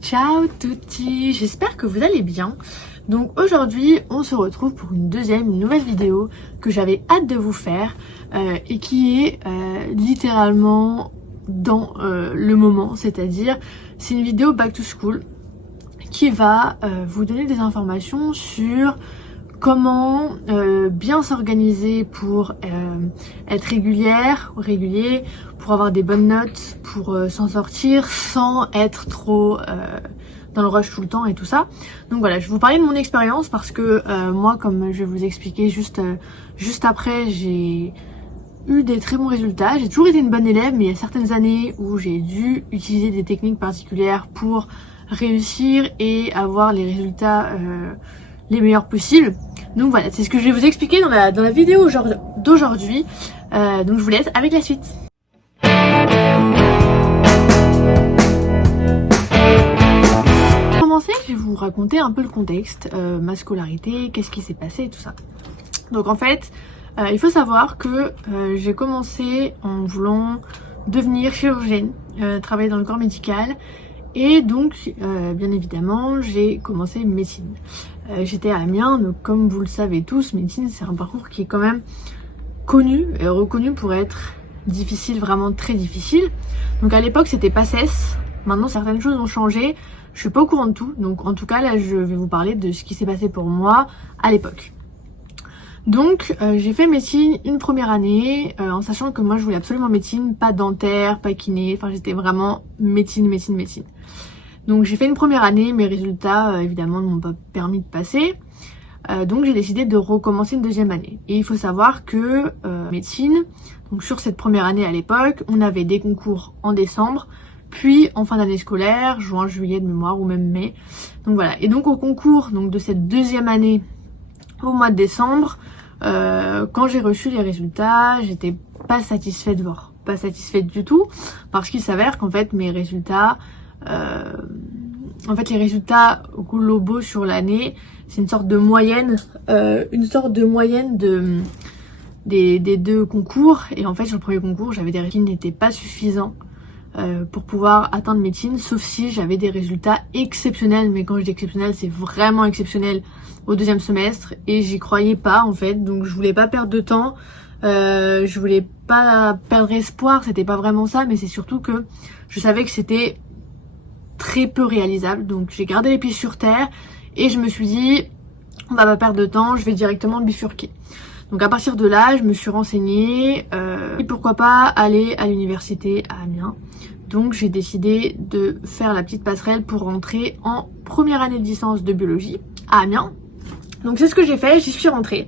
Ciao tutti, j'espère que vous allez bien. Donc aujourd'hui on se retrouve pour une nouvelle vidéo que j'avais hâte de vous faire et qui est littéralement dans le moment, c'est-à-dire c'est une vidéo back to school qui va vous donner des informations sur comment bien s'organiser pour être régulier, pour avoir des bonnes notes, pour s'en sortir sans être trop dans le rush tout le temps et tout ça. Donc voilà, je vais vous parler de mon expérience parce que moi, comme je vais vous expliquer juste après, j'ai eu des très bons résultats. J'ai toujours été une bonne élève, mais il y a certaines années où j'ai dû utiliser des techniques particulières pour réussir et avoir les résultats les meilleurs possibles. Donc voilà, c'est ce que je vais vous expliquer dans la vidéo d'aujourd'hui. Donc je vous laisse avec la suite. Pour commencer, je vais vous raconter un peu le contexte, ma scolarité, qu'est-ce qui s'est passé et tout ça. Donc en fait, il faut savoir que j'ai commencé en voulant devenir chirurgienne, travailler dans le corps médical. Et donc, bien évidemment, j'ai commencé médecine. J'étais à Amiens, donc comme vous le savez tous, médecine c'est un parcours qui est quand même connu et reconnu pour être difficile, vraiment très difficile. Donc à l'époque c'était PACES, maintenant certaines choses ont changé, je suis pas au courant de tout, donc en tout cas là je vais vous parler de ce qui s'est passé pour moi à l'époque. Donc j'ai fait médecine une première année en sachant que moi je voulais absolument médecine, pas dentaire, pas kiné, enfin j'étais vraiment médecine. Donc j'ai fait une première année, mes résultats évidemment ne m'ont pas permis de passer, donc j'ai décidé de recommencer une deuxième année. Et il faut savoir que médecine, donc sur cette première année à l'époque, on avait des concours en décembre, puis en fin d'année scolaire, juin, juillet de mémoire ou même mai. Donc voilà, et donc au concours donc de cette deuxième année au mois de décembre, quand j'ai reçu les résultats, j'étais pas satisfaite du tout, parce qu'il s'avère qu'en fait mes résultats, les résultats globaux sur l'année, c'est une sorte de moyenne des deux concours. Et en fait sur le premier concours, j'avais des résultats qui n'étaient pas suffisants pour pouvoir atteindre médecine, sauf si j'avais des résultats exceptionnels. Mais quand je dis exceptionnel, c'est vraiment exceptionnel au deuxième semestre, et j'y croyais pas en fait, donc je voulais pas perdre de temps, je voulais pas perdre espoir, c'était pas vraiment ça, mais c'est surtout que je savais que c'était très peu réalisable. Donc j'ai gardé les pieds sur terre et je me suis dit on va pas perdre de temps, je vais directement bifurquer. Donc à partir de là, je me suis renseignée et pourquoi pas aller à l'université à Amiens. Donc j'ai décidé de faire la petite passerelle pour rentrer en première année de licence de biologie à Amiens. Donc c'est ce que j'ai fait, j'y suis rentrée.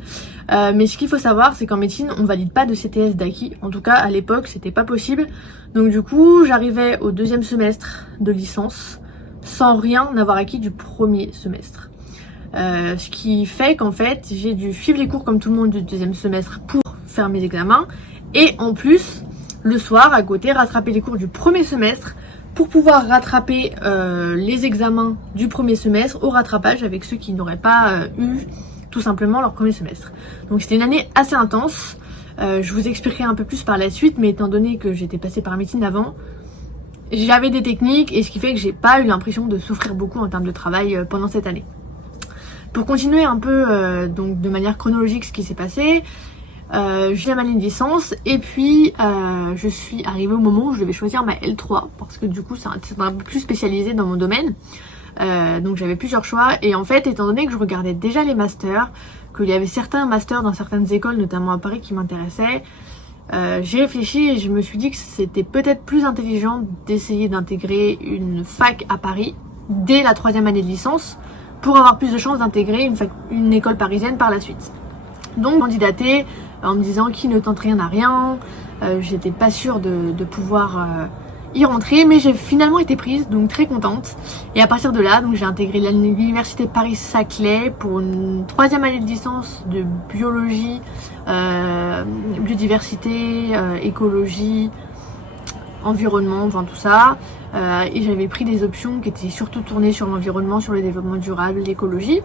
Mais ce qu'il faut savoir, c'est qu'en médecine, on valide pas de CTS d'acquis. En tout cas, à l'époque, c'était pas possible. Donc du coup, j'arrivais au deuxième semestre de licence sans rien avoir acquis du premier semestre. Ce qui fait qu'en fait, j'ai dû suivre les cours comme tout le monde du deuxième semestre pour faire mes examens. Et en plus, le soir, à côté, rattraper les cours du premier semestre pour pouvoir rattraper les examens du premier semestre au rattrapage avec ceux qui n'auraient pas eu tout simplement leur premier semestre. Donc c'était une année assez intense, je vous expliquerai un peu plus par la suite, mais étant donné que j'étais passée par médecine avant, j'avais des techniques, et ce qui fait que j'ai pas eu l'impression de souffrir beaucoup en termes de travail pendant cette année. Pour continuer un peu donc de manière chronologique ce qui s'est passé, je viens ma ligne de licence, et puis je suis arrivée au moment où je devais choisir ma L3, parce que du coup c'est un peu plus spécialisé dans mon domaine. Donc j'avais plusieurs choix, et en fait étant donné que je regardais déjà les masters, qu'il y avait certains masters dans certaines écoles, notamment à Paris, qui m'intéressaient, j'ai réfléchi et je me suis dit que c'était peut-être plus intelligent d'essayer d'intégrer une fac à Paris dès la troisième année de licence pour avoir plus de chances d'intégrer une école parisienne par la suite. Donc candidaté en me disant qui ne tente rien à rien, j'étais pas sûre de pouvoir y rentrer, mais j'ai finalement été prise, donc très contente. Et à partir de là, donc j'ai intégré l'université Paris-Saclay pour une troisième année de licence de biologie, biodiversité, écologie, environnement, enfin tout ça. Et j'avais pris des options qui étaient surtout tournées sur l'environnement, sur le développement durable, l'écologie.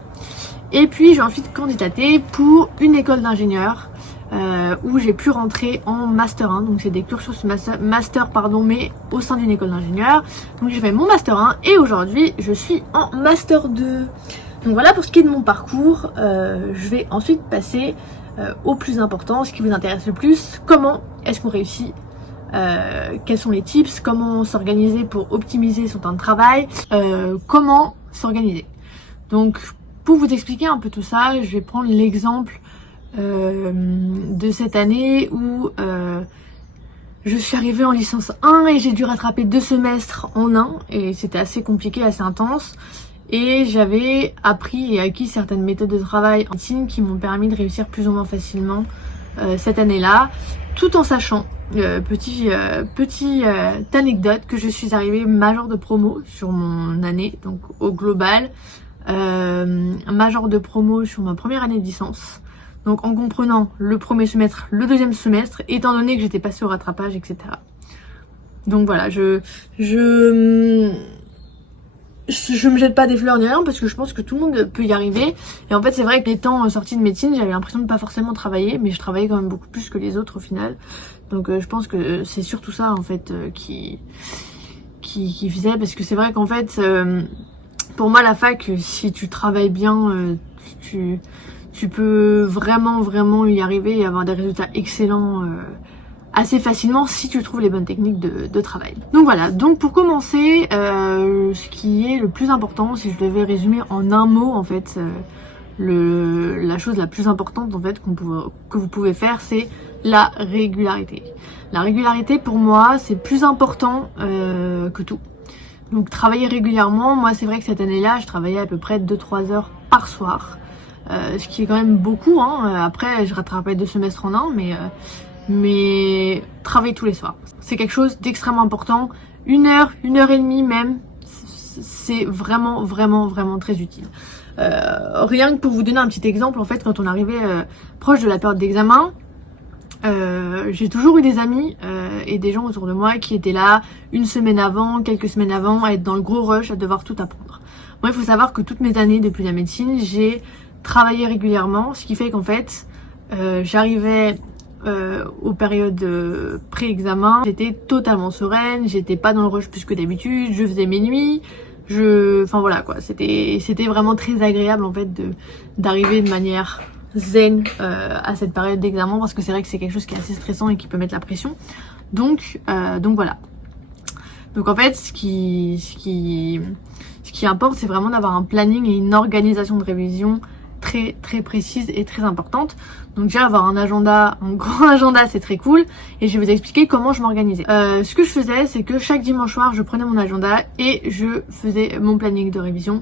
Et puis j'ai ensuite candidaté pour une école d'ingénieur où j'ai pu rentrer en Master 1. Donc c'est des cursus master mais au sein d'une école d'ingénieur. Donc j'ai fait mon Master 1 et aujourd'hui je suis en Master 2. Donc voilà pour ce qui est de mon parcours. Je vais ensuite passer au plus important, ce qui vous intéresse le plus. Comment est-ce qu'on réussit, quels sont les tips, comment s'organiser pour optimiser son temps de travail, comment s'organiser. Donc pour vous expliquer un peu tout ça, je vais prendre l'exemple de cette année où je suis arrivée en licence 1 et j'ai dû rattraper 2 semestres en 1 et c'était assez compliqué, assez intense. Et j'avais appris et acquis certaines méthodes de travail en médecine qui m'ont permis de réussir plus ou moins facilement cette année-là, tout en sachant, petite anecdote, que je suis arrivée major de promo sur mon année, donc au global, major de promo sur ma première année de licence. Donc en comprenant le premier semestre, le deuxième semestre, étant donné que j'étais passée au rattrapage, etc. Donc voilà, je me jette pas des fleurs ni rien parce que je pense que tout le monde peut y arriver. Et en fait c'est vrai que étant sortie de médecine, j'avais l'impression de pas forcément travailler, mais je travaillais quand même beaucoup plus que les autres au final. Donc je pense que c'est surtout ça en fait qui faisait, parce que c'est vrai qu'en fait pour moi la fac, si tu travailles bien, tu peux vraiment y arriver et avoir des résultats excellents assez facilement si tu trouves les bonnes techniques de travail. Donc voilà, donc pour commencer, ce qui est le plus important, si je devais résumer en un mot en fait, la chose la plus importante en fait que vous pouvez faire, c'est la régularité. La régularité pour moi c'est plus important que tout. Donc travailler régulièrement, moi c'est vrai que cette année-là je travaillais à peu près 2-3 heures par soir, ce qui est quand même beaucoup, hein. Après je rattrapais 2 semestres en 1, mais travailler tous les soirs, c'est quelque chose d'extrêmement important. 1 heure, 1h30 même, c'est vraiment très utile. Rien que pour vous donner un petit exemple, en fait quand on arrivait proche de la période d'examen, j'ai toujours eu des amis et des gens autour de moi qui étaient là une semaine avant, quelques semaines avant, à être dans le gros rush, à devoir tout apprendre. Moi il faut savoir que toutes mes années depuis la médecine, j'ai travaillé régulièrement, ce qui fait qu'en fait j'arrivais aux périodes pré-examen, j'étais totalement sereine, j'étais pas dans le rush plus que d'habitude, je faisais mes nuits, enfin voilà quoi, c'était vraiment très agréable en fait d'arriver de manière zen à cette période d'examen, parce que c'est vrai que c'est quelque chose qui est assez stressant et qui peut mettre la pression. Donc voilà. Donc en fait ce qui importe, c'est vraiment d'avoir un planning et une organisation de révision très précise et très importante. Donc déjà avoir un grand agenda, c'est très cool, et je vais vous expliquer comment je m'organisais. Ce que je faisais, c'est que chaque dimanche soir je prenais mon agenda et je faisais mon planning de révision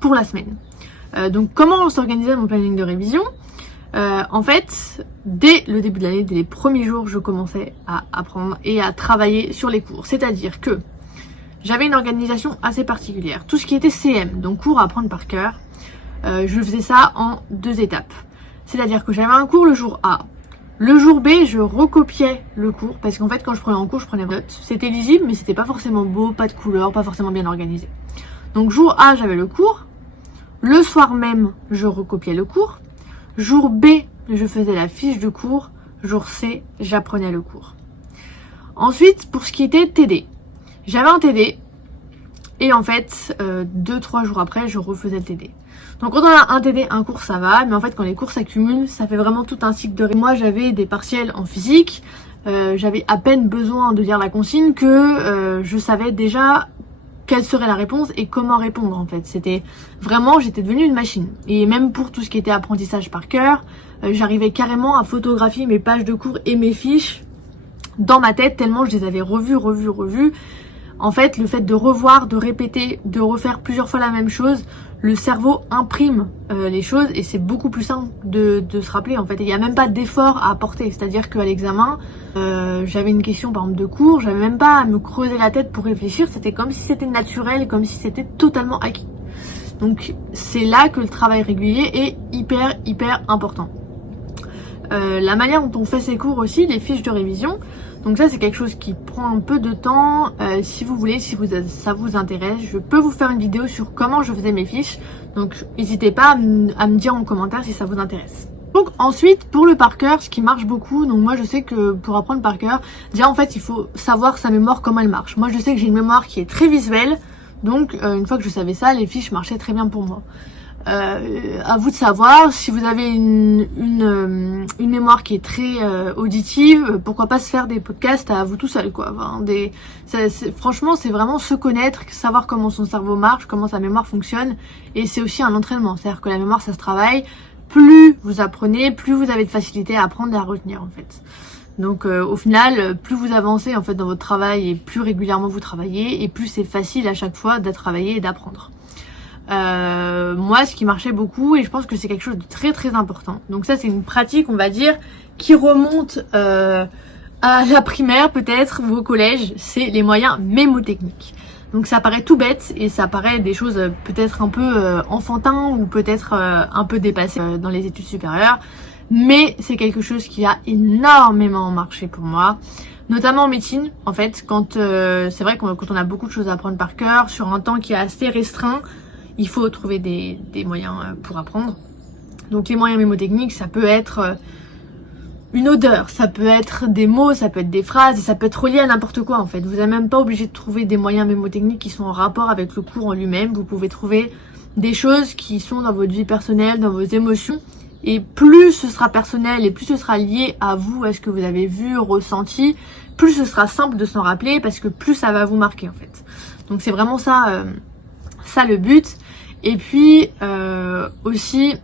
pour la semaine. Donc comment s'organisait mon planning de révision? En fait, dès le début de l'année, dès les premiers jours, je commençais à apprendre et à travailler sur les cours. C'est-à-dire que j'avais une organisation assez particulière. Tout ce qui était CM, donc cours à apprendre par cœur, je faisais ça en 2 étapes. C'est-à-dire que j'avais un cours le jour A. Le jour B, je recopiais le cours, parce qu'en fait quand je prenais en cours, je prenais notes. C'était lisible, mais c'était pas forcément beau, pas de couleurs, pas forcément bien organisé. Donc jour A, j'avais le cours. Le soir même, je recopiais le cours. Jour B, je faisais la fiche de cours. Jour C, j'apprenais le cours. Ensuite, pour ce qui était TD, j'avais un TD. Et en fait, 2-3 jours après, je refaisais le TD. Donc quand on a un TD, un cours, ça va. Mais en fait, quand les cours s'accumulent, ça fait vraiment tout un cycle de... Moi, j'avais des partiels en physique. J'avais à peine besoin de lire la consigne que je savais déjà quelle serait la réponse et comment répondre en fait. C'était vraiment, j'étais devenue une machine. Et même pour tout ce qui était apprentissage par cœur, j'arrivais carrément à photographier mes pages de cours et mes fiches dans ma tête tellement je les avais revues. En fait, le fait de revoir, de répéter, de refaire plusieurs fois la même chose, le cerveau imprime les choses et c'est beaucoup plus simple de se rappeler en fait. Il n'y a même pas d'effort à apporter, c'est-à-dire qu'à l'examen, j'avais une question par exemple de cours, j'avais même pas à me creuser la tête pour réfléchir, c'était comme si c'était naturel, comme si c'était totalement acquis. Donc c'est là que le travail régulier est hyper important. La manière dont on fait ses cours aussi, les fiches de révision, donc ça c'est quelque chose qui prend un peu de temps. Si vous voulez, si ça vous intéresse, je peux vous faire une vidéo sur comment je faisais mes fiches, donc n'hésitez pas à me dire en commentaire si ça vous intéresse. Donc ensuite, pour le par cœur, ce qui marche beaucoup, donc moi je sais que pour apprendre par cœur, déjà en fait il faut savoir sa mémoire, comment elle marche. Moi je sais que j'ai une mémoire qui est très visuelle, donc une fois que je savais ça, les fiches marchaient très bien pour moi. À vous de savoir, si vous avez une mémoire qui est très auditive, pourquoi pas se faire des podcasts à vous tout seul, quoi. Enfin, franchement, c'est vraiment se connaître, savoir comment son cerveau marche, comment sa mémoire fonctionne, et c'est aussi un entraînement. C'est-à-dire que la mémoire, ça se travaille. Plus vous apprenez, plus vous avez de facilité à apprendre et à retenir, en fait. Donc au final, plus vous avancez en fait dans votre travail et plus régulièrement vous travaillez, et plus c'est facile à chaque fois de travailler et d'apprendre. Moi, ce qui marchait beaucoup, et je pense que c'est quelque chose de très très important. Donc ça, c'est une pratique, on va dire, qui remonte à la primaire peut-être ou au collège. C'est les moyens mémotechniques. Donc ça paraît tout bête et ça paraît des choses peut-être un peu enfantins ou peut-être un peu dépassées dans les études supérieures. Mais c'est quelque chose qui a énormément marché pour moi. Notamment en médecine, en fait, quand c'est vrai que quand on a beaucoup de choses à apprendre par cœur, sur un temps qui est assez restreint, il faut trouver des moyens pour apprendre. Donc les moyens mémotechniques, ça peut être une odeur, ça peut être des mots, ça peut être des phrases, et ça peut être relié à n'importe quoi en fait. Vous n'êtes même pas obligé de trouver des moyens mémotechniques qui sont en rapport avec le cours en lui-même. Vous pouvez trouver des choses qui sont dans votre vie personnelle, dans vos émotions. Et plus ce sera personnel et plus ce sera lié à vous, à ce que vous avez vu, ressenti, plus ce sera simple de s'en rappeler parce que plus ça va vous marquer en fait. Donc c'est vraiment ça, ça le but. Et puis aussi,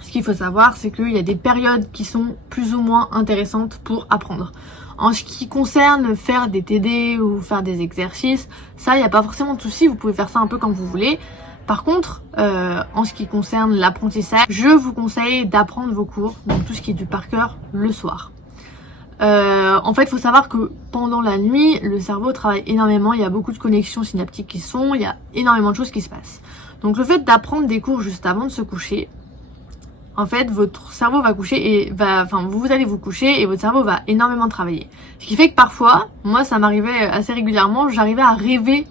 ce qu'il faut savoir, c'est qu'il y a des périodes qui sont plus ou moins intéressantes pour apprendre. En ce qui concerne faire des TD ou faire des exercices, ça, il n'y a pas forcément de souci, vous pouvez faire ça un peu comme vous voulez. Par contre, en ce qui concerne l'apprentissage, je vous conseille d'apprendre vos cours, donc tout ce qui est du par cœur, le soir. En fait, il faut savoir que pendant la nuit, le cerveau travaille énormément, il y a beaucoup de connexions synaptiques qui se font, il y a énormément de choses qui se passent. Donc le fait d'apprendre des cours juste avant de se coucher, en fait, votre cerveau va coucher et vous allez vous coucher et votre cerveau va énormément travailler. Ce qui fait que parfois, moi ça m'arrivait assez régulièrement, j'arrivais à rêver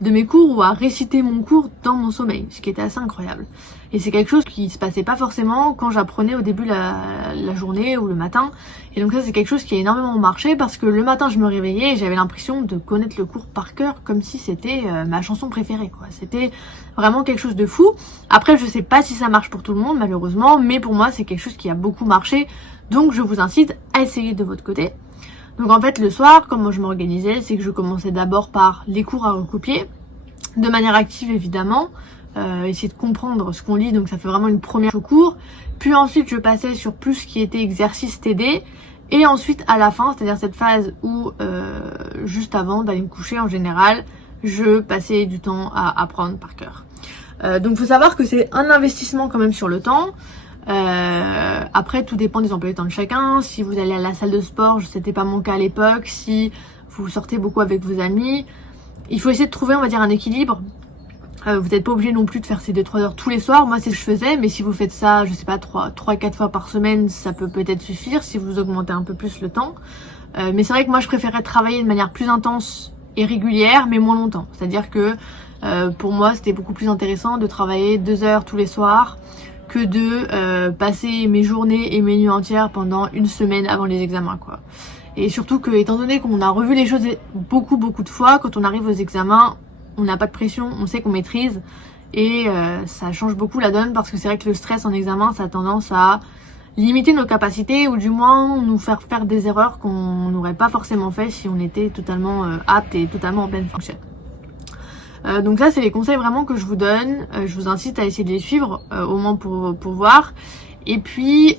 de mes cours ou à réciter mon cours dans mon sommeil, ce qui était assez incroyable. Et c'est quelque chose qui se passait pas forcément quand j'apprenais au début la journée ou le matin. Et donc ça, c'est quelque chose qui a énormément marché parce que le matin, je me réveillais et j'avais l'impression de connaître le cours par cœur comme si c'était ma chanson préférée, quoi. C'était vraiment quelque chose de fou. Après, je sais pas si ça marche pour tout le monde, malheureusement, mais pour moi, c'est quelque chose qui a beaucoup marché. Donc je vous incite à essayer de votre côté. Donc en fait le soir, comment je m'organisais, c'est que je commençais d'abord par les cours à recopier, de manière active évidemment, essayer de comprendre ce qu'on lit, donc ça fait vraiment une première au cours. Puis ensuite je passais sur plus ce qui était exercice TD, et ensuite à la fin, c'est-à-dire cette phase où juste avant d'aller me coucher en général, je passais du temps à apprendre par cœur. Donc faut savoir que c'est un investissement quand même sur le temps. Après tout dépend des emplois du temps de chacun. Si vous allez à la salle de sport, c'était pas mon cas à l'époque, si vous sortez beaucoup avec vos amis, il faut essayer de trouver, on va dire, un équilibre. Vous n'êtes pas obligé non plus de faire ces 2-3 heures tous les soirs. Moi c'est ce que je faisais, mais si vous faites ça, je sais pas, 3-4 fois par semaine, ça peut peut-être suffire si vous augmentez un peu plus le temps. Mais c'est vrai que moi je préférais travailler de manière plus intense et régulière, mais moins longtemps. C'est-à-dire que pour moi c'était beaucoup plus intéressant de travailler 2 heures tous les soirs que de passer mes journées et mes nuits entières pendant une semaine avant les examens, quoi. Et surtout que, étant donné qu'on a revu les choses beaucoup de fois, quand on arrive aux examens, on n'a pas de pression, on sait qu'on maîtrise, et ça change beaucoup la donne, parce que c'est vrai que le stress en examen, ça a tendance à limiter nos capacités, ou du moins nous faire faire des erreurs qu'on n'aurait pas forcément fait si on était totalement apte et totalement en pleine fonction. Donc ça, c'est les conseils vraiment que je vous donne. Je vous incite à essayer de les suivre, au moins pour voir. Et puis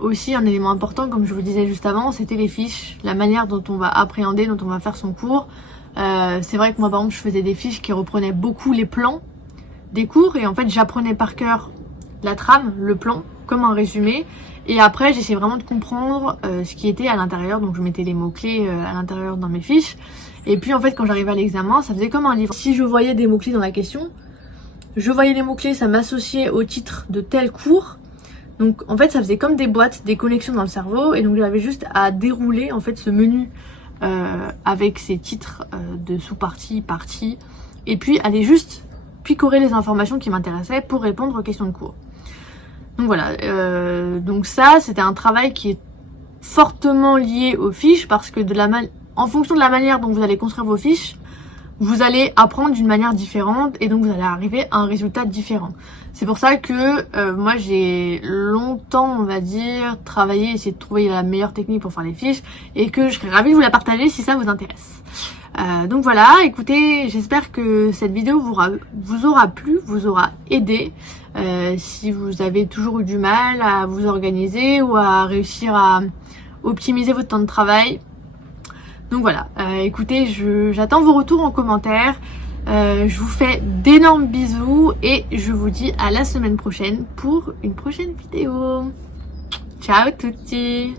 aussi un élément important, comme je vous disais juste avant, c'était les fiches, la manière dont on va appréhender, dont on va faire son cours. C'est vrai que moi par exemple je faisais des fiches qui reprenaient beaucoup les plans des cours, et en fait j'apprenais par cœur la trame, le plan, comme un résumé, et après j'essayais vraiment de comprendre ce qui était à l'intérieur, donc je mettais les mots-clés à l'intérieur dans mes fiches. Et puis en fait quand j'arrivais à l'examen, ça faisait comme un livre. Si je voyais des mots-clés dans la question, je voyais les mots-clés, ça m'associait au titre de tel cours. Donc en fait ça faisait comme des boîtes, des connexions dans le cerveau, et donc j'avais juste à dérouler en fait ce menu avec ces titres de sous-parties, parties, et puis aller juste picorer les informations qui m'intéressaient pour répondre aux questions de cours. Donc voilà, donc ça c'était un travail qui est fortement lié aux fiches parce que en fonction de la manière dont vous allez construire vos fiches, vous allez apprendre d'une manière différente et donc vous allez arriver à un résultat différent. C'est pour ça que moi j'ai longtemps, on va dire, travaillé, essayé de trouver la meilleure technique pour faire les fiches et que je serais ravie de vous la partager si ça vous intéresse. Donc voilà, écoutez, j'espère que cette vidéo vous aura plu, vous aura aidé. Si vous avez toujours eu du mal à vous organiser ou à réussir à optimiser votre temps de travail. Donc voilà, écoutez, j'attends vos retours en commentaire. Je vous fais d'énormes bisous et je vous dis à la semaine prochaine pour une prochaine vidéo. Ciao tutti!